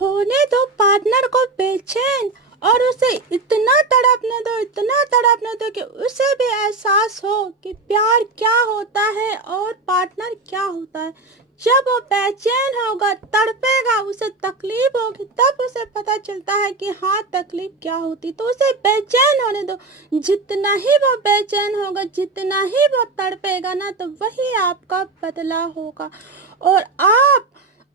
होने दो पार्टनर को बेचैन और उसे इतना तड़पने दो कि उसे भी एहसास हो कि प्यार क्या होता है और पार्टनर क्या होता है। जब वो बेचैन होगा, तड़पेगा, उसे तकलीफ होगी, तब उसे पता चलता है कि हाँ तकलीफ क्या होती। तो उसे बेचैन होने दो। जितना ही वो बेचैन होगा, जितना ही वो तड़पेगा ना, तो वही आपका बदला होगा। और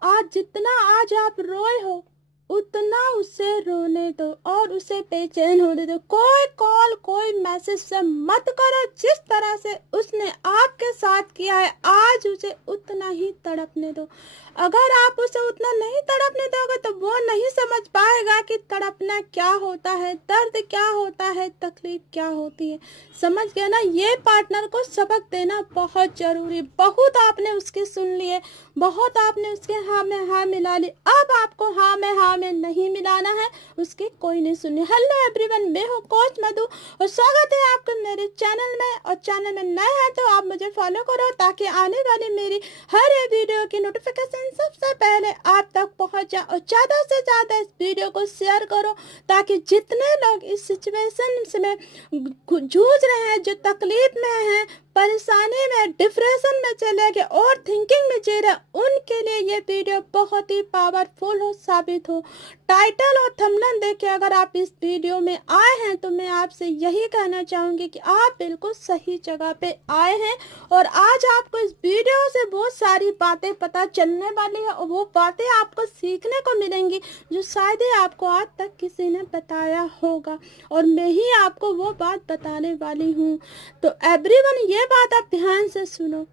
आज आप रोए हो, उतना उसे रोने दो और उसे बेचैन होने दो। कोई कॉल कोई मैसेज से मत करो। जिस तरह से उसने आपके साथ किया है, आज उसे उतना ही तड़पने दो। अगर आप उसे उतना नहीं तड़पने दोगे तो वो नहीं समझ पाएगा कि तड़पना क्या होता है, दर्द क्या होता है, तकलीफ क्या होती है। समझ गया ना? ये पार्टनर को सबक देना बहुत जरूरी। बहुत आपने उसकी सुन लिए, बहुत आपने उसके हाँ में हाँ मिला ली। अब आपको हाँ में नहीं मिलाना है, उसकी कोई नहीं सुननी। हेलो एवरीवन, मैं हूँ कोच मधु और स्वागत है आपका मेरे चैनल में। और चैनल में नए हैं तो आप मुझे फॉलो करो ताकि आने वाली मेरी हर एक वीडियो की नोटिफिकेशन सबसे पहले आप तक पहुंच जाए। और ज़्यादा से ज़्यादा इस वीडियो को शेयर करो ताकि जितने लोग इस सिचुएशन में जूझ रहे हैं, जो तकलीफ में हैं, परेशानी में, डिप्रेशन में चले गए और थिंकिंग में जी रहे, उनके लिए ये वीडियो बहुत ही पावरफुल हो साबित हो। टाइटल और थंबनेल देख के अगर आप इस वीडियो में आए हैं तो मैं आपसे यही कहना चाहूँगी कि आप बिल्कुल सही जगह पे आए हैं। और आज आपको इस वीडियो से बहुत सारी बातें पता चलने वाली है और वो बातें आपको सीखने को मिलेंगी जो शायद ही आपको आज तक किसी ने बताया होगा, और मैं ही आपको वो बात बताने वाली हूँ। तो एवरीवन, ये बात आप ध्यान से सुनो।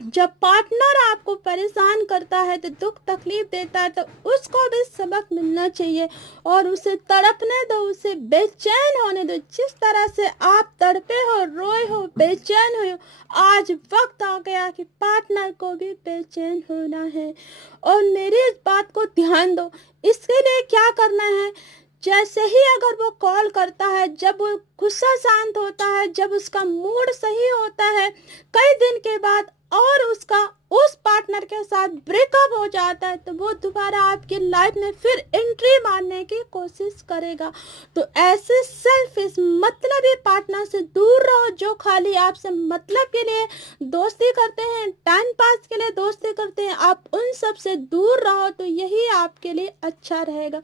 जब पार्टनर आपको परेशान करता है, तो दुख तकलीफ देता है, तो उसको भी सबक मिलना चाहिए और उसे तड़पने दो, उसे बेचैन होने दो। जिस तरह से आप तड़पे हो, रोए हो, बेचैन हो, आज वक्त आ गया कि पार्टनर को भी बेचैन होना है। और मेरी इस बात को ध्यान दो। इसके लिए क्या करना है? जैसे ही अगर वो कॉल करता है, जब वो गुस्सा शांत होता है, जब उसका मूड सही होता है, कई दिन के बाद और उसका उस पार्टनर के साथ ब्रेकअप हो जाता है, तो वो दोबारा आपकी लाइफ में फिर एंट्री मारने की कोशिश करेगा। तो ऐसे सेल्फिश मतलबी पार्टनर से दूर रहो, जो खाली आपसे मतलब के लिए दोस्ती करते हैं, टाइम पास के लिए दोस्ती करते हैं। आप उन सब से दूर रहो तो यही आपके लिए अच्छा रहेगा।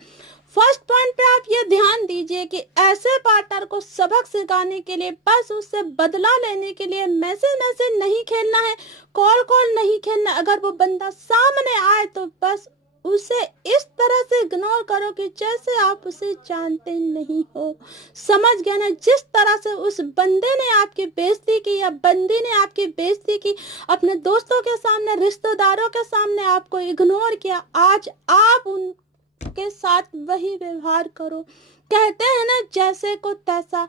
फर्स्ट पॉइंट पे आप ये ध्यान दीजिए कि ऐसे पार्टनर को सबक सिखाने के लिए, बस उससे बदला लेने के लिए मैसेज नहीं खेलना है, कॉल नहीं खेलना। अगर वो बंदा सामने आए तो बस उसे इस तरह से इग्नोर करो कि जैसे आप उसे जानते नहीं हो। समझ गया ना? जिस तरह से उस बंदे ने आपकी बेइज्जती की या बंदी ने आपकी बेइज्जती की, अपने दोस्तों के सामने, रिश्तेदारों के सामने आपको इग्नोर किया, आज आप उन के साथ वही व्यवहार करो। कहते हैं ना, जैसे को तैसा।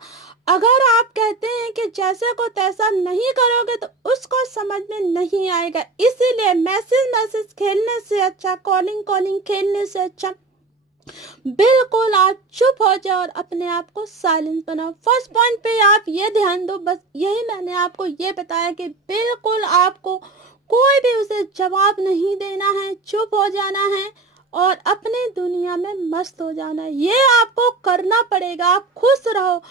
अगर आप कहते हैं कि जैसे को तैसा नहीं करोगे तो उसको समझ में नहीं आएगा। इसीलिए मैसेज खेलने से अच्छा, कॉलिंग खेलने से अच्छा बिल्कुल आप चुप हो जाओ और अपने आप को साइलेंस बनाओ। फर्स्ट पॉइंट पे आप ये ध्यान दो, बस यही मैंने आपको ये बताया कि बिल्कुल आपको कोई भी उसे जवाब नहीं देना है, चुप हो जाना है और अपनी दुनिया में मस्त हो जाना है। ये आपको करना पड़ेगा। आप खुश रहो,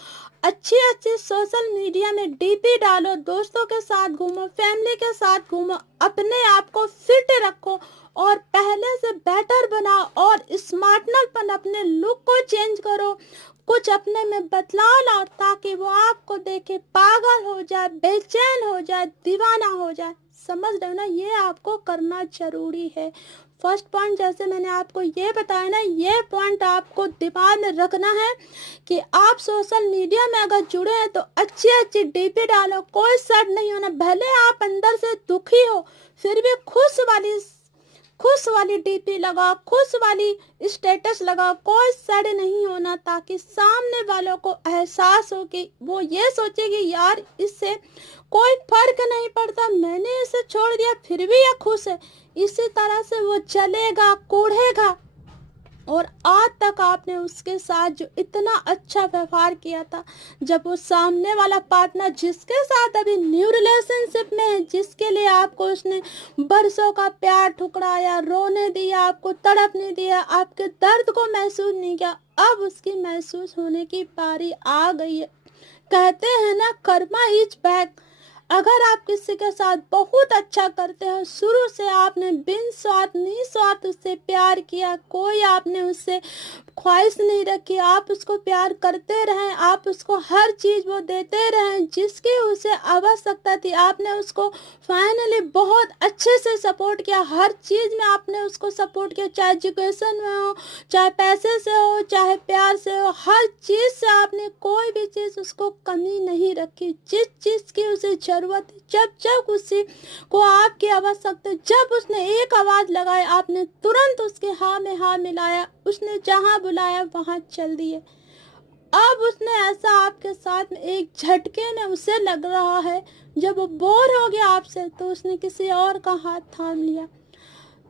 अच्छी सोशल मीडिया में डीपी डालो, दोस्तों के साथ घूमो, फैमिली के साथ घूमो, अपने आप को फिट रखो और पहले से बेटर बनाओ और स्मार्टनेस, अपने लुक को चेंज करो, कुछ अपने में बदलाव लाओ ताकि वो आपको देखे पागल हो जाए, बेचैन हो जाए, दीवाना हो जाए। समझ रहे हो ना? ये आपको करना जरूरी है। फर्स्ट पॉइंट जैसे मैंने आपको ये बताया ना, ये पॉइंट आपको दिमाग में रखना है कि आप सोशल मीडिया में अगर जुड़े हैं तो अच्छी डीपी डालो, कोई सड नहीं होना। भले आप अंदर से दुखी हो, फिर भी खुश वाली डीपी लगाओ, खुश वाली स्टेटस लगाओ, कोई सड़ नहीं होना, ताकि सामने वालों को एहसास हो कि वो ये सोचे कि यार इससे कोई फर्क नहीं पड़ता, मैंने इसे छोड़ दिया फिर भी ये खुश है। इसी तरह से वो चलेगा, कूढ़ेगा और आज तक आप आपने उसके साथ जो इतना अच्छा व्यवहार किया था, जब वो सामने वाला पार्टनर जिसके साथ अभी न्यू रिलेशनशिप में है, जिसके लिए आपको उसने बरसों का प्यार ठुकराया, रोने दिया, आपको तड़पने दिया, आपके दर्द को महसूस नहीं किया, अब उसकी महसूस होने की बारी आ गई है। कहते हैं ना, कर्मा इज बैक। अगर आप किसी के साथ बहुत अच्छा करते हो, शुरू से आपने बिन स्वार्थ निस्वार्थ उससे प्यार किया, कोई आपने उससे ख्वाहिश नहीं रखी, आप उसको प्यार करते रहें, आप उसको हर चीज़ वो देते रहें जिसकी उसे आवश्यकता थी, आपने उसको फाइनली बहुत अच्छे से सपोर्ट किया, हर चीज़ में आपने उसको सपोर्ट किया, चाहे एजुकेशन में हो, चाहे पैसे से हो, चाहे प्यार से हो, हर चीज़ से आपने कोई भी चीज़ उसको कमी नहीं रखी। जिस चीज़ की उसे ज़रूरत है, जब जब उसी को आपकी आवश्यकता, जब उसने एक आवाज़ लगाई, आपने तुरंत उसके हाँ में हाँ मिलाया, उसने जहाँ बुलाया वहाँ चल दिए। अब उसने ऐसा आपके साथ में एक झटके में उसे लग रहा है, जब वो बोर हो गया आपसे तो उसने किसी और का हाथ थाम लिया,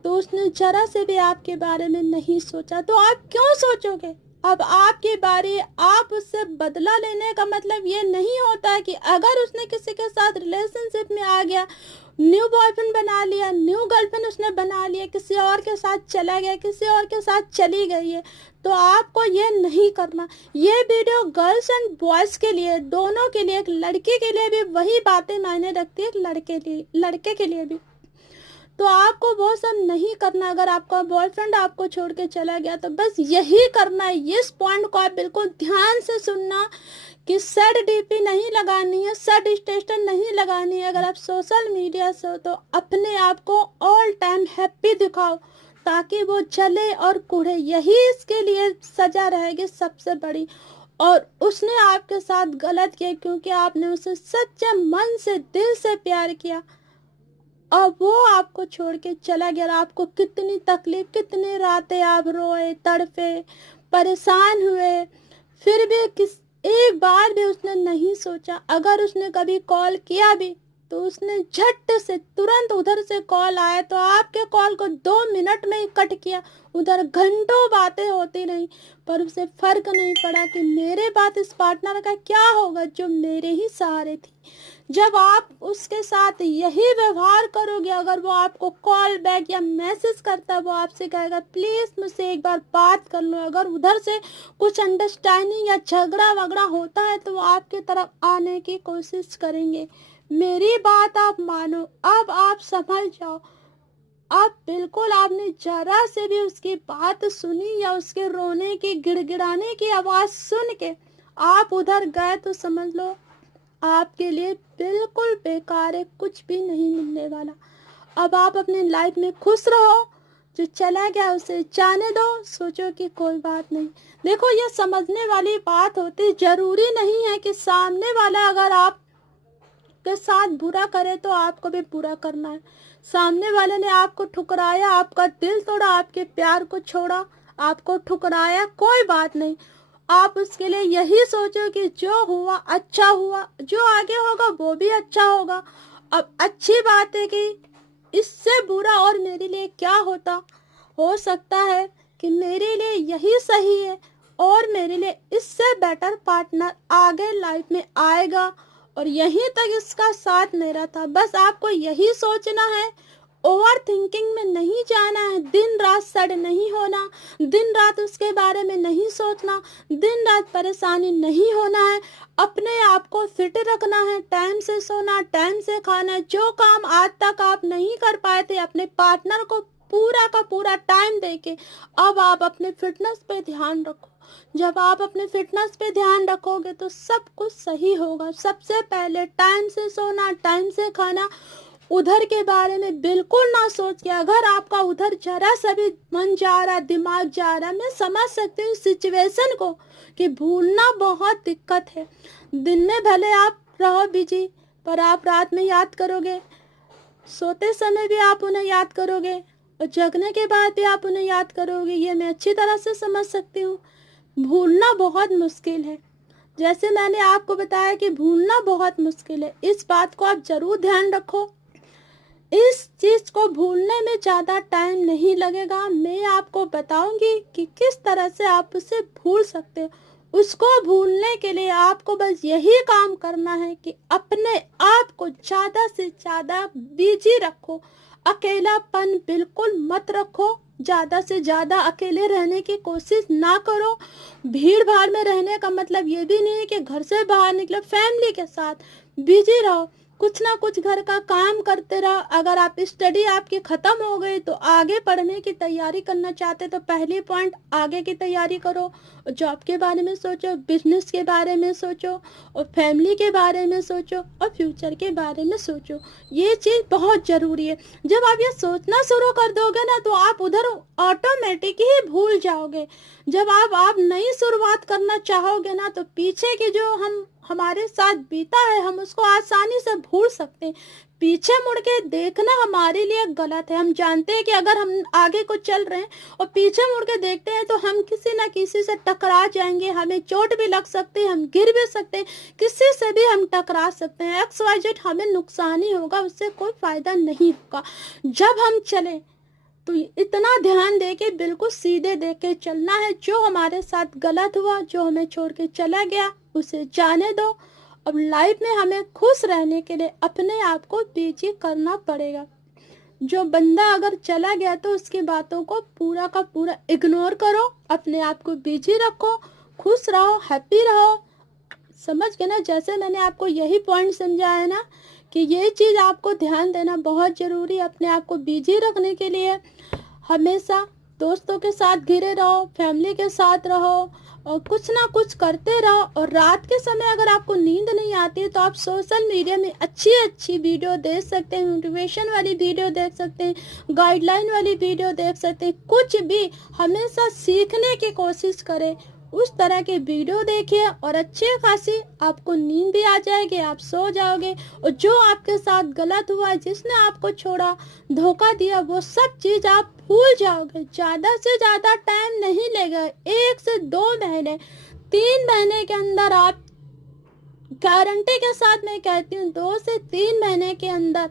तो उसने जरा से भी आपके बारे में नहीं सोचा। तो आप क्यों सोचोगे? अब आपकी बारी, आप उससे बदला लेने का मतलब ये नहीं होता कि अगर उसने किसी के साथ रिलेशनशिप में आ गया, न्यू बॉयफ्रेंड बना लिया, न्यू गर्लफ्रेंड उसने बना लिया, किसी और के साथ चला गया, किसी और के साथ चली गई है, तो आपको ये नहीं करना। ये वीडियो गर्ल्स एंड बॉयज़ के लिए, दोनों के लिए, एक लड़की के लिए भी वही बातें मायने रखती है, एक लड़के के लिए भी। तो आपको वो सब नहीं करना। अगर आपका बॉयफ्रेंड आपको छोड़ के चला गया तो बस यही करना है। इस पॉइंट को आप बिल्कुल ध्यान से सुनना कि सैड डीपी नहीं लगानी है, सैड स्टेटस नहीं लगानी है। अगर आप सोशल मीडिया से हो तो अपने आप को ऑल टाइम हैप्पी दिखाओ, ताकि वो जले और कुढ़े। यही इसके लिए सजा रहेगी सबसे बड़ी। और उसने आपके साथ गलत किया क्योंकि आपने उसे सच्चे मन से, दिल से प्यार किया, और वो आपको छोड़ के चला गया। आपको कितनी तकलीफ, कितनी रातें आप रोए, तड़पे, परेशान हुए, फिर भी एक बार भी उसने नहीं सोचा। अगर उसने कभी कॉल किया भी तो उसने झट से तुरंत, उधर से कॉल आया तो आपके कॉल को 2 मिनट में ही कट किया। उधर घंटों बातें होती रही, पर उसे फर्क नहीं पड़ा कि मेरे बाद इस पार्टनर का क्या होगा जो मेरे ही सहारे थी। जब आप उसके साथ यही व्यवहार करोगे, अगर वो आपको कॉल बैक या मैसेज करता है, वो आपसे कहेगा प्लीज़ मुझसे एक बार बात कर लो, अगर उधर से कुछ अंडरस्टैंडिंग या झगड़ा वगड़ा होता है तो वो आपकी तरफ आने की कोशिश करेंगे। मेरी बात आप मानो, अब आप समझ जाओ। आप बिल्कुल, आपने जरा से भी उसकी बात सुनी या उसके रोने की, गिड़गिड़ाने की आवाज़ सुन के आप उधर गए तो समझ लो आपके लिए बिल्कुल बेकार है, कुछ भी नहीं मिलने वाला। अब आप अपनी लाइफ में खुश रहो, जो चला गया उसे जाने दो, सोचो कि कोई बात नहीं। देखो, ये समझने वाली बात होती, जरूरी नहीं है कि सामने वाला अगर आप के साथ बुरा करे तो आपको भी बुरा करना है। सामने वाले ने आपको ठुकराया, आपका दिल तोड़ा, आपके प्यार को छोड़ा, आपको ठुकराया, कोई बात नहीं। आप उसके लिए यही सोचो कि जो हुआ अच्छा हुआ, जो आगे होगा वो भी अच्छा होगा। अब अच्छी बात है कि इससे बुरा और मेरे लिए क्या होता, हो सकता है कि मेरे लिए यही सही है और मेरे लिए इससे बेटर पार्टनर आगे लाइफ में आएगा, और यहीं तक इसका साथ मेरा था। बस आपको यही सोचना है, ओवर थिंकिंग में नहीं जाना है, दिन रात सड़ नहीं होना, दिन रात उसके बारे में नहीं सोचना, दिन रात परेशानी नहीं होना है। अपने आप को फिट रखना है, टाइम से सोना, टाइम से खाना। जो काम आज तक आप नहीं कर पाए थे, अपने पार्टनर को पूरा का पूरा टाइम देके अब आप अपने फिटनेस पे ध्यान रखो। जब आप अपने फिटनेस पे ध्यान रखोगे तो सब कुछ सही होगा। सबसे पहले टाइम से सोना, टाइम से खाना। उधर के बारे में बिल्कुल ना सोच के, अगर आपका उधर जरा सा भी मन जा रहा, दिमाग जा रहा, मैं समझ सकती हूँ सिचुएशन को कि भूलना बहुत दिक्कत है। दिन में भले आप रहो बिजी, पर आप रात में याद करोगे, सोते समय भी आप उन्हें याद करोगे, और जगने के बाद भी आप उन्हें याद करोगे। ये मैं अच्छी तरह से समझ सकती हूँ। भूलना बहुत मुश्किल है, जैसे मैंने आपको बताया कि भूलना बहुत मुश्किल है। इस बात को आप जरूर ध्यान रखो इस चीज को भूलने में ज्यादा टाइम नहीं लगेगा। मैं आपको बताऊंगी कि किस तरह से आप उसे भूल सकते हो। उसको भूलने के लिए आपको बस यही काम करना है कि अपने आप को ज्यादा से ज्यादा बिजी रखो। अकेलापन बिल्कुल मत रखो। ज्यादा से ज्यादा अकेले रहने की कोशिश ना करो। भीड़ भाड़ में रहने का मतलब ये भी नहीं है कि घर से बाहर निकलो। फैमिली के साथ बिजी रहो। कुछ ना कुछ घर का काम करते रहो। अगर आप स्टडी आपकी खत्म हो गई तो आगे पढ़ने की तैयारी करना चाहते तो पहली पॉइंट आगे की तैयारी करो। जॉब के बारे में सोचो, बिजनेस के बारे में सोचो, और फैमिली के बारे में सोचो, और फ्यूचर के बारे में सोचो। ये चीज़ बहुत ज़रूरी है। जब आप ये सोचना शुरू कर दोगे ना तो आप उधर ऑटोमेटिक ही भूल जाओगे। जब आप नई शुरुआत करना चाहोगे ना तो पीछे की जो हमारे साथ बीता है हम उसको आसानी से भूल सकते हैं। पीछे मुड़ के देखना हमारे लिए गलत है। हम जानते हैं कि अगर हम आगे को चल रहे हैं और पीछे मुड़ के देखते हैं तो हम किसी ना किसी से टकरा जाएंगे। हमें चोट भी लग सकती है, हम गिर भी सकते हैं, किसी से भी हम टकरा सकते हैं। XYZ हमें नुकसान ही होगा, उससे कोई फायदा नहीं होगा। जब हम चले तो इतना ध्यान दे के बिल्कुल सीधे देख के चलना है। जो हमारे साथ गलत हुआ, जो हमें छोड़ के चला गया, उसे जाने दो। अब लाइफ में हमें खुश रहने के लिए अपने आप को बिजी करना पड़ेगा। जो बंदा अगर चला गया तो उसकी बातों को पूरा का पूरा इग्नोर करो। अपने आप को बिजी रखो, खुश रहो, हैप्पी रहो। समझ गए ना? जैसे मैंने आपको यही पॉइंट समझाया ना कि ये चीज़ आपको ध्यान देना बहुत ज़रूरी है। अपने आप को बिजी रखने के लिए हमेशा दोस्तों के साथ घिरे रहो, फैमिली के साथ रहो, और कुछ ना कुछ करते रहो। और रात के समय अगर आपको नींद नहीं आती है तो आप सोशल मीडिया में अच्छी अच्छी वीडियो देख सकते हैं, मोटिवेशन वाली वीडियो देख सकते हैं, गाइडलाइन वाली वीडियो देख सकते हैं। कुछ भी हमेशा सीखने की कोशिश करें, उस तरह के वीडियो देखिए और अच्छे खासी आपको नींद भी आ जाएगी, आप सो जाओगे। और जो आपके साथ गलत हुआ, जिसने आपको छोड़ा, धोखा दिया, वो सब चीज़ आप भूल जाओगे। ज़्यादा से ज़्यादा टाइम नहीं लेगा, 1 से 2 महीने, 3 महीने के अंदर आप, गारंटी के साथ मैं कहती हूँ 2 से 3 महीने के अंदर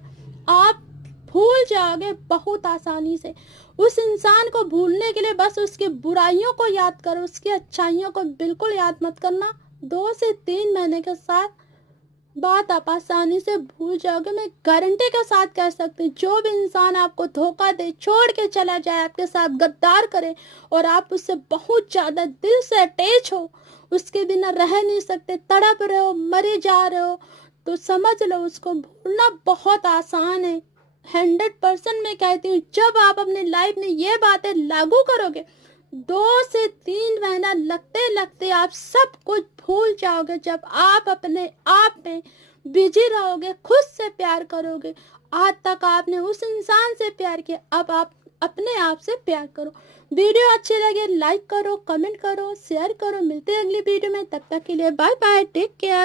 आप भूल जाओगे बहुत आसानी से। उस इंसान को भूलने के लिए बस उसकी बुराइयों को याद करो, उसकी अच्छाइयों को बिल्कुल याद मत करना। 2 से 3 महीने के साथ बात आप आसानी से भूल जाओगे। मैं गारंटी के साथ कह सकती हूँ। जो भी इंसान आपको धोखा दे, छोड़ के चला जाए, आपके साथ गद्दार करे और आप उससे बहुत ज़्यादा दिल से अटैच हो, उसके बिना रह नहीं सकते, तड़प रहे हो, मरे जा रहे हो, तो समझ लो उसको भूलना बहुत आसान है। 100% मैं कहती हूँ जब आप अपनी लाइफ में ये बातें लागू करोगे 2 से 3 महीना लगते लगते आप सब कुछ भूल जाओगे। जब आप अपने आप में बिजी रहोगे, खुद से प्यार करोगे। आज तक आपने उस इंसान से प्यार किया, अब आप अपने आप से प्यार करो। वीडियो अच्छी लगे लाइक करो, कमेंट करो, शेयर करो। मिलते हैं अगली वीडियो में, तब तक के लिए बाय बाय, टेक केयर।